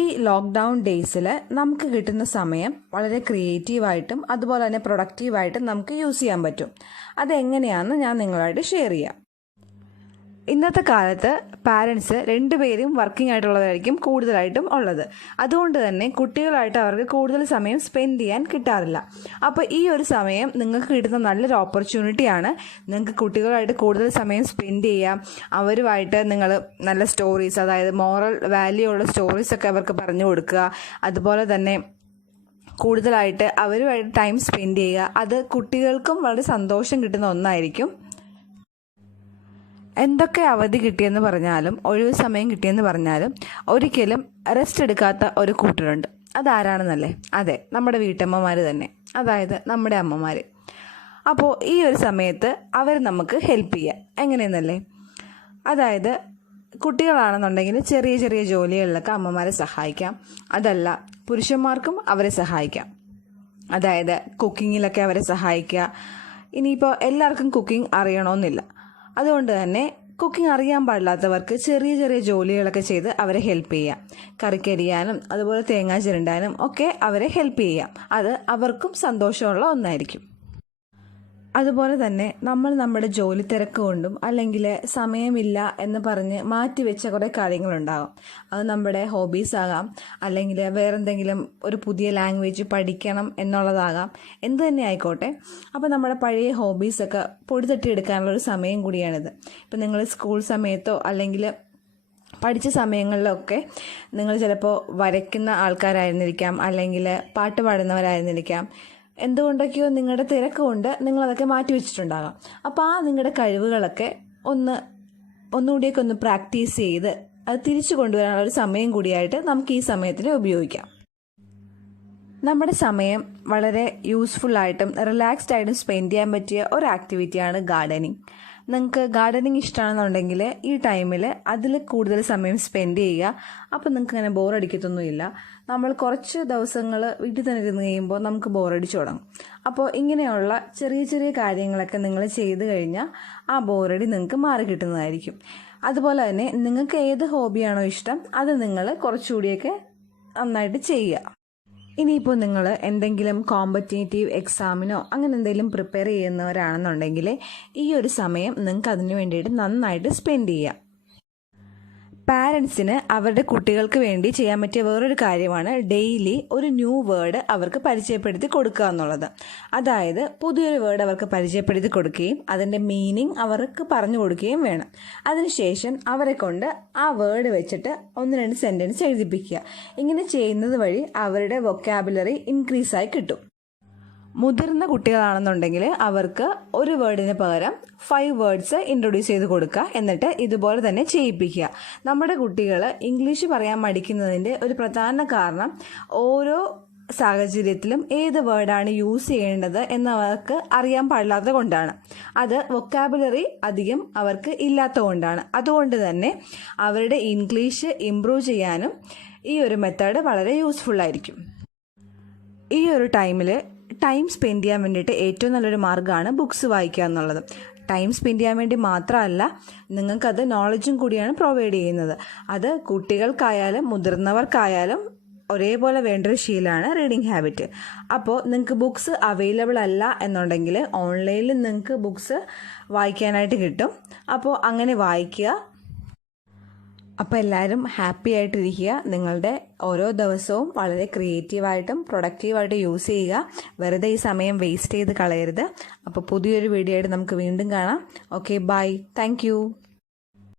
ഈ ലോക്ക്ഡൗൺ ഡേയ്സിൽ നമുക്ക് കിട്ടുന്ന സമയം വളരെ ക്രിയേറ്റീവായിട്ടും അതുപോലെ തന്നെ പ്രൊഡക്റ്റീവായിട്ടും നമുക്ക് യൂസ് ചെയ്യാൻ പറ്റും. അതെങ്ങനെയാണെന്ന് ഞാൻ നിങ്ങളായിട്ട് ഷെയർ ചെയ്യാം. ഇന്നത്തെ കാലത്ത് പാരൻസ് രണ്ടുപേരും വർക്കിംഗ് ആയിട്ടുള്ളവരായിരിക്കും കൂടുതലായിട്ടും ഉള്ളത്. അതുകൊണ്ട് തന്നെ കുട്ടികളായിട്ട് അവർക്ക് കൂടുതൽ സമയം സ്പെൻഡ് ചെയ്യാൻ കിട്ടാറില്ല. അപ്പോൾ ഈ ഒരു സമയം നിങ്ങൾക്ക് കിട്ടുന്ന നല്ലൊരു ഓപ്പർച്യൂണിറ്റിയാണ്. നിങ്ങൾക്ക് കുട്ടികളായിട്ട് കൂടുതൽ സമയം സ്പെൻഡ് ചെയ്യാം. അവരുമായിട്ട് നിങ്ങൾ നല്ല സ്റ്റോറീസ്, അതായത് മോറൽ വാല്യൂ ഉള്ള സ്റ്റോറീസൊക്കെ അവർക്ക് പറഞ്ഞു കൊടുക്കുക. അതുപോലെ തന്നെ കൂടുതലായിട്ട് അവരുമായിട്ട് ടൈം സ്പെൻഡ് ചെയ്യുക. അത് കുട്ടികൾക്കും വളരെ സന്തോഷം കിട്ടുന്ന ഒന്നായിരിക്കും. എന്തൊക്കെ അവധി കിട്ടിയെന്ന് പറഞ്ഞാലും ഒഴിവ് സമയം കിട്ടിയെന്ന് പറഞ്ഞാലും ഒരിക്കലും റെസ്റ്റ് എടുക്കാത്ത ഒരു കൂട്ടരുണ്ട്. അതാരാണെന്നല്ലേ? അതെ, നമ്മുടെ വീട്ടമ്മമാർ തന്നെ, അതായത് നമ്മുടെ അമ്മമാർ. അപ്പോൾ ഈ ഒരു സമയത്ത് അവർ നമുക്ക് ഹെൽപ്പ് ചെയ്യുക എങ്ങനെയെന്നല്ലേ? അതായത് കുട്ടികളാണെന്നുണ്ടെങ്കിൽ ചെറിയ ചെറിയ ജോലികളിലൊക്കെ അമ്മമാരെ സഹായിക്കാം. അതല്ല, പുരുഷന്മാർക്കും അവരെ സഹായിക്കാം. അതായത് കുക്കിങ്ങിലൊക്കെ അവരെ സഹായിക്കുക. ഇനിയിപ്പോൾ എല്ലാവർക്കും കുക്കിംഗ് അറിയണമെന്നില്ല. അതുകൊണ്ട് തന്നെ കുക്കിംഗ് അറിയാൻ പാടില്ലാത്തവർക്ക് ചെറിയ ചെറിയ ജോലികളൊക്കെ ചെയ്ത് അവരെ ഹെൽപ്പ് ചെയ്യാം. കറിക്കരിയാനും അതുപോലെ തേങ്ങ ചിരണ്ടാനും ഒക്കെ അവരെ ഹെൽപ്പ് ചെയ്യാം. അത് അവർക്കും സന്തോഷമുള്ള ഒന്നായിരിക്കും. അതുപോലെ തന്നെ നമ്മൾ നമ്മുടെ ജോലി തിരക്ക് കൊണ്ടും അല്ലെങ്കിൽ സമയമില്ല എന്ന് പറഞ്ഞ് മാറ്റിവെച്ച കുറേ കാര്യങ്ങളുണ്ടാകും. അത് നമ്മുടെ ഹോബീസ് ആകാം, അല്ലെങ്കിൽ വേറെന്തെങ്കിലും ഒരു പുതിയ ലാംഗ്വേജ് പഠിക്കണം എന്നുള്ളതാകാം, എന്ത് തന്നെ ആയിക്കോട്ടെ. അപ്പോൾ നമ്മുടെ പഴയ ഹോബീസൊക്കെ പൊടി തട്ടിയെടുക്കാനുള്ളൊരു സമയം കൂടിയാണിത്. ഇപ്പം നിങ്ങൾ സ്കൂൾ സമയത്തോ അല്ലെങ്കിൽ പഠിച്ച സമയങ്ങളിലൊക്കെ നിങ്ങൾ ചിലപ്പോൾ വരയ്ക്കുന്ന ആൾക്കാരായിരുന്നിരിക്കാം, അല്ലെങ്കിൽ പാട്ട് പാടുന്നവരായിരുന്നിരിക്കാം. എന്തുകൊണ്ടൊക്കെയോ നിങ്ങളുടെ തിരക്ക് കൊണ്ട് നിങ്ങളതൊക്കെ മാറ്റി വെച്ചിട്ടുണ്ടാകാം. അപ്പോൾ നിങ്ങളുടെ കഴിവുകളൊക്കെ ഒന്നുകൂടിയൊക്കെ ഒന്ന് പ്രാക്ടീസ് ചെയ്ത് അത് തിരിച്ചു കൊണ്ടുവരാനുള്ള ഒരു സമയം കൂടിയായിട്ട് നമുക്ക് ഈ സമയത്തിന് ഉപയോഗിക്കാം. നമ്മുടെ സമയം വളരെ യൂസ്ഫുള്ളായിട്ടും റിലാക്സ്ഡ് ആയിട്ടും സ്പെൻഡ് ചെയ്യാൻ പറ്റിയ ഒരു ആക്ടിവിറ്റിയാണ് ഗാർഡനിങ്. നിങ്ങൾക്ക് ഗാർഡനിങ് ഇഷ്ടമാണെന്നുണ്ടെങ്കിൽ ഈ ടൈമിൽ അതിൽ കൂടുതൽ സമയം സ്പെൻഡ് ചെയ്യുക. അപ്പോൾ നിങ്ങൾക്ക് അങ്ങനെ ബോറടിക്കത്തൊന്നുമില്ല. നമ്മൾ കുറച്ച് ദിവസങ്ങൾ വീട്ടിൽ തന്നെ ഇരുന്ന് കഴിയുമ്പോൾ നമുക്ക് ബോറടിച്ചു തുടങ്ങും. അപ്പോൾ ഇങ്ങനെയുള്ള ചെറിയ ചെറിയ കാര്യങ്ങളൊക്കെ നിങ്ങൾ ചെയ്ത് കഴിഞ്ഞാൽ ആ ബോറടി നിങ്ങൾക്ക് മാറി കിട്ടുന്നതായിരിക്കും. അതുപോലെ തന്നെ നിങ്ങൾക്ക് ഏത് ഹോബിയാണോ ഇഷ്ടം അത് നിങ്ങൾ കുറച്ചുകൂടിയൊക്കെ നന്നായിട്ട് ചെയ്യുക. ഇനിയിപ്പോൾ നിങ്ങൾ എന്തെങ്കിലും കോമ്പറ്റേറ്റീവ് എക്സാമിനോ അങ്ങനെ എന്തെങ്കിലും പ്രിപ്പയർ ചെയ്യുന്നവരാണെന്നുണ്ടെങ്കിൽ ഈ ഒരു സമയം നിങ്ങൾക്ക് അതിന് വേണ്ടിയിട്ട് നന്നായിട്ട് സ്പെൻഡ് ചെയ്യാം. പാരൻസിന് അവരുടെ കുട്ടികൾക്ക് വേണ്ടി ചെയ്യാൻ പറ്റിയ വേറൊരു കാര്യമാണ് ഡെയിലി ഒരു ന്യൂ വേർഡ് അവർക്ക് പരിചയപ്പെടുത്തി കൊടുക്കുക എന്നുള്ളത്. അതായത് പുതിയൊരു വേർഡ് അവർക്ക് പരിചയപ്പെടുത്തി കൊടുക്കുകയും അതിൻ്റെ മീനിങ് അവർക്ക് പറഞ്ഞു കൊടുക്കുകയും വേണം. അതിനുശേഷം അവരെ കൊണ്ട് ആ വേർഡ് വെച്ചിട്ട് 1-2 സെൻറ്റൻസ് എഴുതിപ്പിക്കുക. ഇങ്ങനെ ചെയ്യുന്നത് വഴി അവരുടെ വൊക്കാബുലറി ഇൻക്രീസായി കിട്ടും. മുതിർന്ന കുട്ടികളാണെന്നുണ്ടെങ്കിൽ അവർക്ക് ഒരു വേർഡിന് പകരം 5 വേർഡ്സ് ഇൻട്രൊഡ്യൂസ് ചെയ്ത് കൊടുക്കുക. എന്നിട്ട് ഇതുപോലെ തന്നെ ചെയ്യിപ്പിക്കുക. നമ്മുടെ കുട്ടികൾ ഇംഗ്ലീഷ് പറയാൻ മടിക്കുന്നതിൻ്റെ ഒരു പ്രധാന കാരണം ഓരോ സാഹചര്യത്തിലും ഏത് വേർഡാണ് യൂസ് ചെയ്യേണ്ടത് എന്നവർക്ക് അറിയാൻ പാടില്ലാത്തത് കൊണ്ടാണ്. അത് വൊക്കാബുലറി അധികം അവർക്ക് ഇല്ലാത്തത് കൊണ്ടാണ്. അതുകൊണ്ട് തന്നെ അവരുടെ ഇംഗ്ലീഷ് ഇംപ്രൂവ് ചെയ്യാനും ഈ ഒരു മെത്തേഡ് വളരെ യൂസ്ഫുള്ളായിരിക്കും. ഈ ഒരു ടൈം സ്പെൻഡ് ചെയ്യാൻ വേണ്ടിയിട്ട് ഏറ്റവും നല്ലൊരു മാർഗ്ഗമാണ് ബുക്സ് വായിക്കുക എന്നുള്ളത്. ടൈം സ്പെൻഡ് ചെയ്യാൻ വേണ്ടി മാത്രമല്ല, നിങ്ങൾക്കത് നോളജും കൂടിയാണ് പ്രൊവൈഡ് ചെയ്യുന്നത്. അത് കുട്ടികൾക്കായാലും മുതിർന്നവർക്കായാലും ഒരേപോലെ വേണ്ടൊരു ശീലമാണ് റീഡിങ് ഹാബിറ്റ്. അപ്പോൾ നിങ്ങൾക്ക് ബുക്സ് അവൈലബിൾ അല്ല എന്നുണ്ടെങ്കിൽ ഓൺലൈനിൽ നിങ്ങൾക്ക് ബുക്സ് വായിക്കാനായിട്ട് കിട്ടും. അപ്പോൾ അങ്ങനെ വായിക്കുക. അപ്പോൾ എല്ലാവരും ഹാപ്പി ആയിട്ടിരിക്കുക. നിങ്ങളുടെ ഓരോ ദിവസവും വളരെ ക്രിയേറ്റീവായിട്ടും പ്രൊഡക്റ്റീവായിട്ടും യൂസ് ചെയ്യുക. വെറുതെ ഈ സമയം വേസ്റ്റ് ചെയ്ത് കളയരുത്. അപ്പോൾ പുതിയൊരു വീഡിയോ ആയിട്ട് നമുക്ക് വീണ്ടും കാണാം. Okay, by. താങ്ക്